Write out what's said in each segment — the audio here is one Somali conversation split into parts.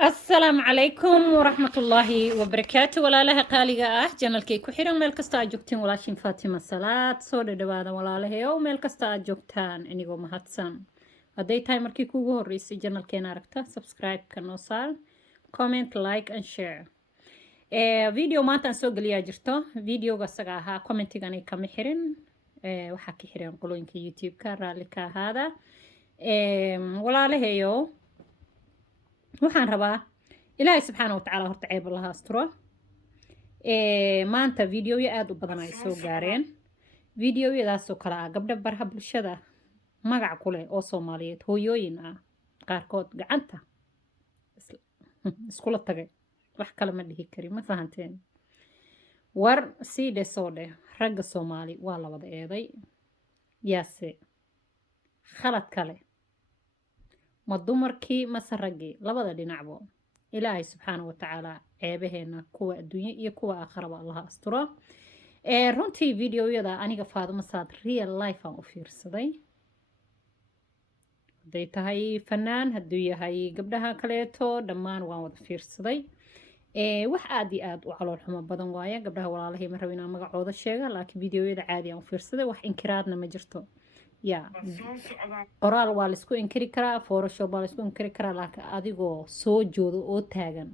السلام عليكم ورحمة الله وبركاته ولا لها قالقة جنالكي كحيران ميل كستا أجوكتين ولاشين فاطمة صلاة صورة دوادا ولا لها يو ميل كستا أجوكتان إنيغو مهاتسان هدي تايمركي كوغو هوريسي جنالكينا ركتا سبسكرايب كنوصال كومنت لايك and share فيديو مانتان سوق ليا جرتو فيديو قصقاها كومنتي غاني كامي حيرين وحاكي حيرين قلوينك يوتيوب كاراليكا هذا ولا لها يو waxaan rabaa ilaahay subxaana watacaala horta ceeb laha asturo maanta videoyo aada u badan ay soo gaareen videoyadaasoo kale ah gabdho baraha bulshada magac ku leh oo soomaaliyeed hooyooyin ah qaarkood gacanta iskula tagay wax kale ma dhihi kari ma fahanteen war sii dhe soo dheh ragga soomaali waa la wada eeday yaase khalad kale ma dumarkii mase raggii labada dhinacbo ilaahay subxaana watacaala ceebaheena kuwa adduunye iyo kuwa aakharaba allaha asturo runtii videoyada aniga Faadumo Salaad real life aan u fiirsaday haday tahay fanaan hadduu yahay gabdhaha kaleeto dhammaan waan wada fiirsaday wax aad iyo aad u calool xumo badan waaye gabdhaha walaalahay ma rabin inaan magacooda sheega laakiin videoyada caadi aan u fiirsaday wax inkiraadna ma jirto يا qoraal waa la isku inkiri karaa photoshop waa la isku inkiri karaa laakiin adigoo soo joodo oo taagan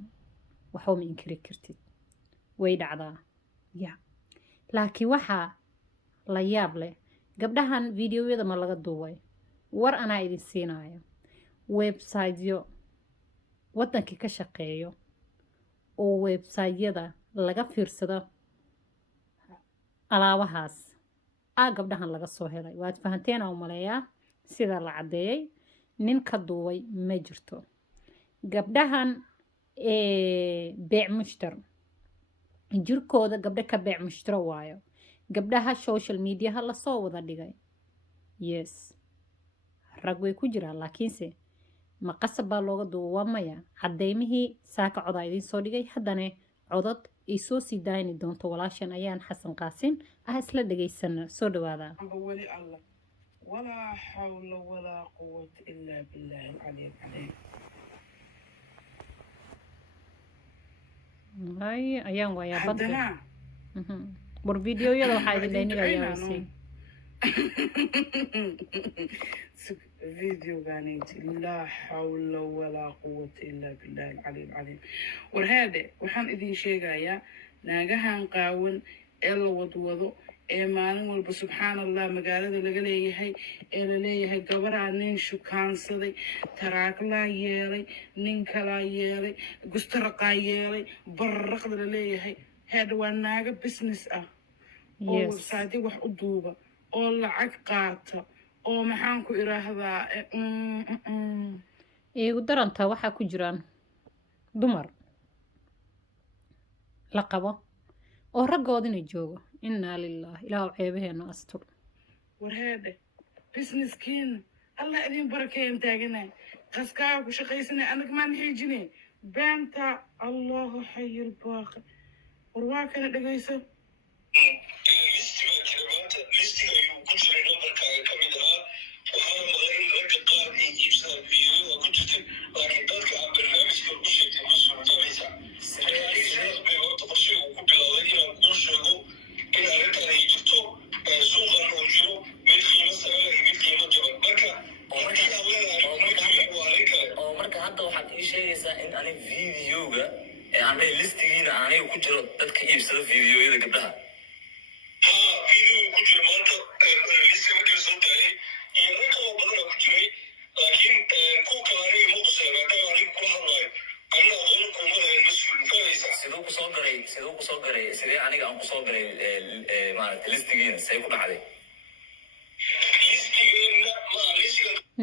waxba ma inkiri kartid way dhacdaa ya laakiin waxaa la yaab leh gabdhahan videoyada ma laga duubay war anaa idin siinayo website-yo wadankii ka shaqeeyo oo website-yada laga fiirsado alaabahaas gabdhahan laga soo helay waad fahanteen aan maleeyaa sida la cadeeyay nin ka duubay ma jirto gabdhahan beec mushtar jirkooda gabdha ka beec mushtaro waayo gabdhaha social media la soo wada dhigay yes rag way ku jiraan laakiinse ma qasab baa looga duuba waa maya cadeymihii saaka codaa idiin soo dhigay haddana codad ay soo sii daayni doonto walaashan ayaan xasan qaasin isla dhageysana soo dhawaada wali allah walaa xawla walaa quwwata illaa billahi alcaliy alcaliim hay ayaan waayaa badda war videoyada waxaa idin dhaynigayaa weysay فيديو غانيت لا حول ولا قوة إلا بالله العلي العظيم وهذا وحن إذن شيء يا ناجحان قاون إلا وضوضو مالين والب سبحان الله مقالة اللي هي اللي هي قبر عنين شو كان صدي تراك لا يالي نينك لا يالي قسترق يالي برق اللي هي هذا والناجح بسنس أو سادي وح أدوبة أو لعق قاطع oo maxaan ku iraahdaa igu daranta waxaa ku jiraan dumar la qabo oo raggoodina joogo inna lillahi ilaahu ceebaheena astur warheede businesskiina allah idin barakeeyan taaganay qaskaaga ku shaqaysanay anaga maan xiijinay beenta allahu xayil baaqi war waa kana dhagayso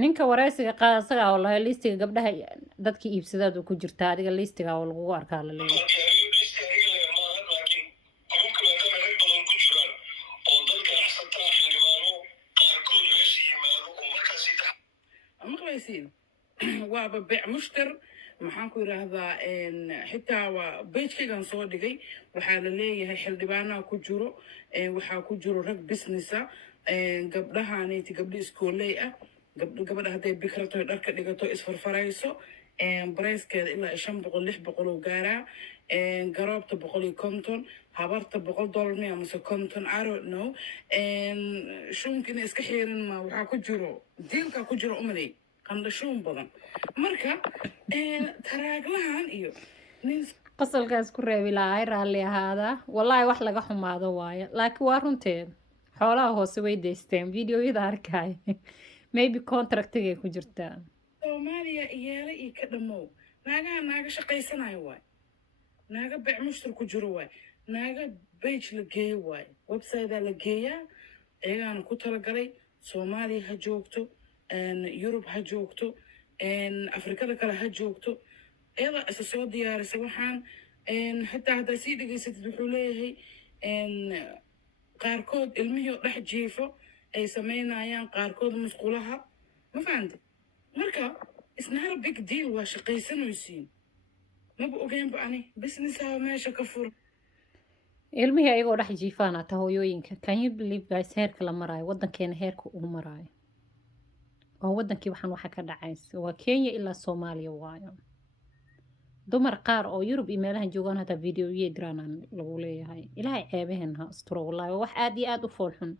ninka waraysiga qaada asaga oo lahay listiga gabdhaha dadkii iibsadaad ku jirta adiga listiga oo lagu arkaa la leeyahay waaba beec mushtar maxaan ku yiraahdaa xitaa waa beejkaygan soo dhigay waxaa la leeyahay xildhibaanaha ku jiro waxaa ku jiro rag businessa gabdhahaanayti gabdho iskooley ah gabadha hadday bikrato dharka dhigato isfarfarayso bareyskeeda ilaa 500 600 oo gaaraa garoobta 150 habarta $100 miya amase 50 I don't know shuunkina iska xiirin ma waxaa ku jiro diilka ku jiro umalay qandhashuun badan marka taraaglahan iyo nin qasalkaas ku reebi lahaa raalli ahaada wallaahi wax laga xumaado waaye laakiin waa runteed xoolaha hoose way deysteen videoyada arkay maybe contractigay ku jirtaa Soomaaliya iyaala iyo ka dhamow naaga shaqaysanayo waay naaga bec mushtar ku jiro waay naaga page la geeyo waay website la geeyaa ayagaana ku talagalay Soomaaliya ha joogto Yurub ha joogto Afrikada kale ha joogto iyada isa soo diyaarisay waxaan xitaa haddaa sii dhegaysatid wuxuu leeyahay qaarkood ilmihii oo dhex jiifo ay samaynayaan qaarkood musqulaha ma fahamtay marka it's not a big deal waa shaqaysanaysiin maba ogeynba ani businessaha meesha ka fur ilmihii ayagoo dhex jiifaan hata hooyooyinka can you believe guys heerka la maraayo wadankeena heerka uu maraayo waa wadankii waxaan waxa ka dhacaysa waa Kenya ilaa Soomaaliya waayo dumar qaar oo Yurub iyo meelahan joogaan hata videoyada diraan lagu leeyahay ilaahay ceebaheena asturo wallahi wax aad iyo aad u foolxun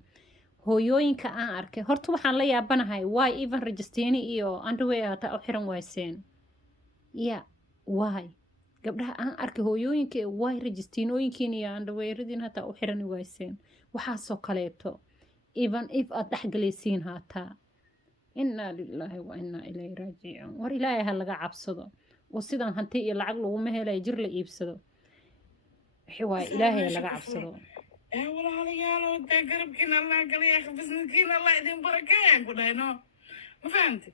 hooyooyinka aan arkay horta waxaan la yaabanahay why even registini iyo underwear hata u xiran wayseen why gabdhaha aan arkay hooyooyinka why registinooyinkiin iyo underwearadiin hata u xiran wayseen waxaasoo kaleeto even if aad dhexgalaysiin hata inna lillahi wa inna ilayhi raaji'uun war ilaahay ha laga cabsado oo sidan hanti iyo lacag laguma helay jir la iibsado wixii waa ilaahay laga cabsado walaalayaalo daa garabkiina allah galaya businesskiina allah idin barakeeyaan ku dhahay no ma fahamtay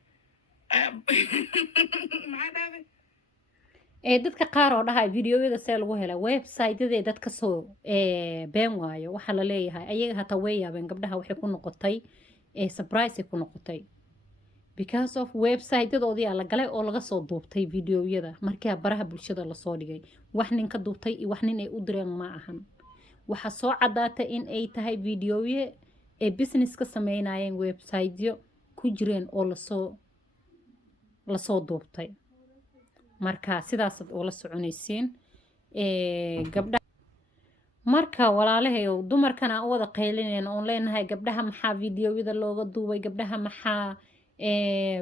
maxaa dhahday dadka qaar oo dhahay videoyada see lagu helay website-yada dadka soo been waayo waxaa la leeyahay ayaga hata way yaabeen gabdhaha waxay ku noqotay surprise ku noqotay because of website-yadoodii la galay oo laga soo duubtay videoyada markii baraha bulshada la soo dhigay wax nin ka duubtay iyo wax nin ay u direen ma ahan waxa soo cadaatay in ay tahay videoye ee business ka sameynayeen website-yo ku jireen oo la soo duubtay marka sidaas oo la soconaysiin gabdha marka walaalahay dumarkana u wada qaylineen oo leenahay gabdhaha maxaa videoyada looga duubay gabdhaha maxaa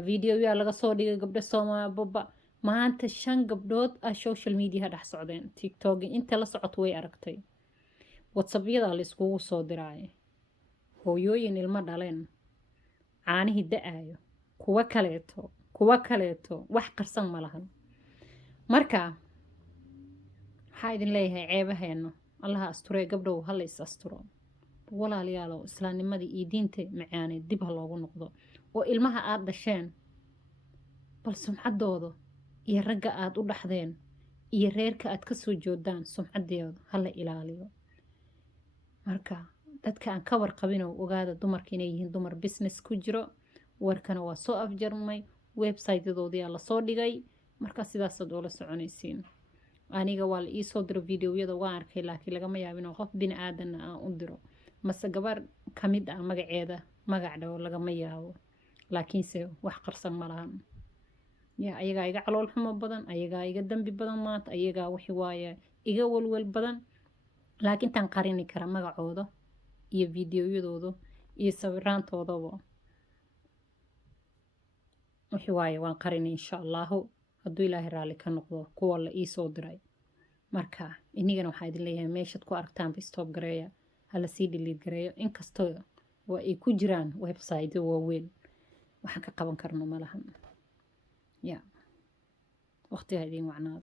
videoya laga soo dhigay gabdha Soomaaliya maanta 5 gabdhood ah social media dhex socdeen TikTok inta la socoto way aragtay WhatsApp-yada la iskugu soo diray hooyooyin ilmo dhaleen caanihii da'ayo kuwa kaleeto wax qarsan ma lahan marka waxaa idin leeyahay ceebaheena allaha asturee gabdhow hala is asturo walaalayaal islaamnimadii iyo diinta macaane dib ha loogu noqdo oo ilmaha aad dhasheen bal sumcadooda iyo ragga aad u dhaxdeen iyo reerka aad ka soo joodaan sumcadeeda hala ilaaliyo marka dadka aan ka warqabin oo ogaada dumarka inay yihiin dumar business ku jiro warkana waa soo afjarmay website-yadoodii la soo dhigay marka sidaas oo la soconaysiin aniga waa la ii soo diro videoyada waan arkay laakiin lagama yaabin qof bini aadan ah u diro mase gabar kamid ah magac dhaw lagama yaabo laakiinse wax qarsan ma lahan ayagaa iga calool xumo badan ayagaa iga dambi badan maanta ayagaa wixii waaye iga walwal badan laakiin tan qarini kara magacooda iyo videoyadooda iyo sawiraantoodaba wixii waaye waan qarini insha allahu hadduu ilaahay raalli ka noqdo kuwa la ii soo diray marka inigana waxaa idin leeyahay meeshaad ku aragtaan stop gareeya hala sii delete gareeyo inkastoo waa ay ku jiraan website waaweyn waxaan ka qaban karno malahan waqtiga idin wacnaado